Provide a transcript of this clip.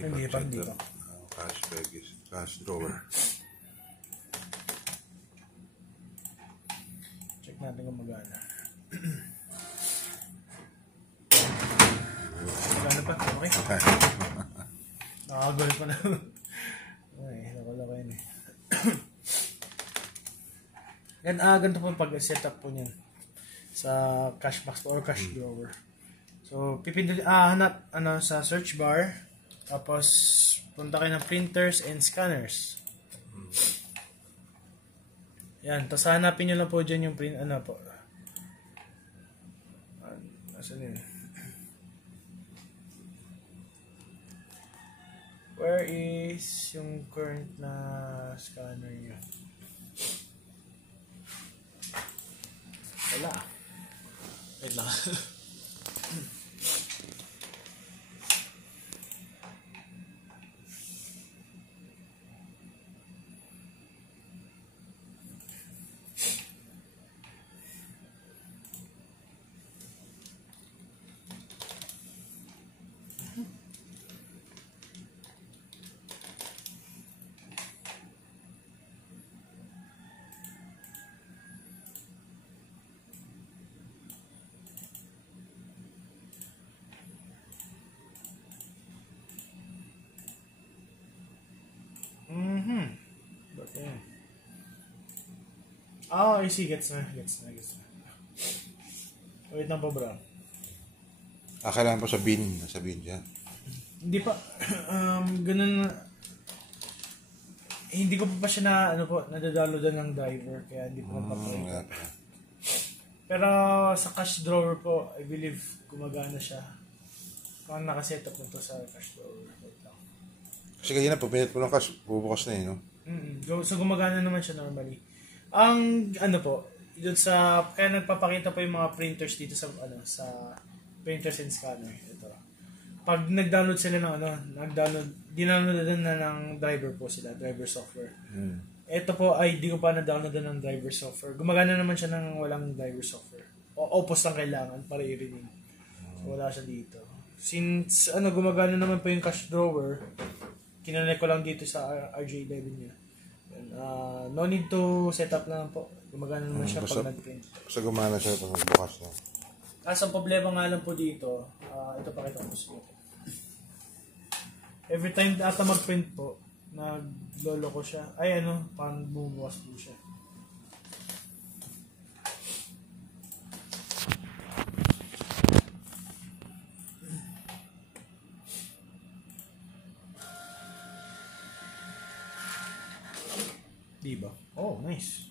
Hindi pa, hindi pa. Cash bag is cash drawer. Check natin kung magana. Magana pa? Okay. Nakakagol pa na. Ay, nakalaka yun eh. Ganito po pag-setup po niyan sa cash box or cash drawer. So, pipindot, hanap sa search bar. Tapos, punta kayo ng printers and scanners. Yan. Tapos, hanapin nyo lang po dyan yung print, po. Nasaan yun? Where is yung current na scanner nyo? Wala. Wait lang. Okay. I see. Gets na. Wait lang po, bro. Kailangan po sa bin. Nasa bin dyan. Hindi pa. Ganun. Hindi ko pa siya nadadalodan ng driver. Kaya hindi pa napapalit. Pero sa cash drawer po, I believe gumagana siya. Kung nakasetup na to sa cash drawer. Wait lang. Kasi kanina, pag pinit po ng cash, bubukas na no? So gumagana naman siya normally. Ang dun sa kaya nagpapakita po yung mga printers dito sa sa printers and scanner. Ito. Pag nag-download sila ng dinaloadan na ng driver po sila, driver software. Ito po ay di ko pa na-downloadan ng driver software. Gumagana naman siya ng walang driver software. Opos lang kailangan para i-renew. So, wala siya dito. Since gumagana naman po yung cash drawer, kinonect ko lang dito sa RJ11 niya. No need to set up lang po. Gumagana naman siya pag nag-print. Basta gumana siya pag nagbukas na. Ang problema nga lang po dito, ito pakita ko sa iyo. Every time ata mag-print po, naglolo ko siya. Ay parang bumubukas po siya. Diba? Oh, nice.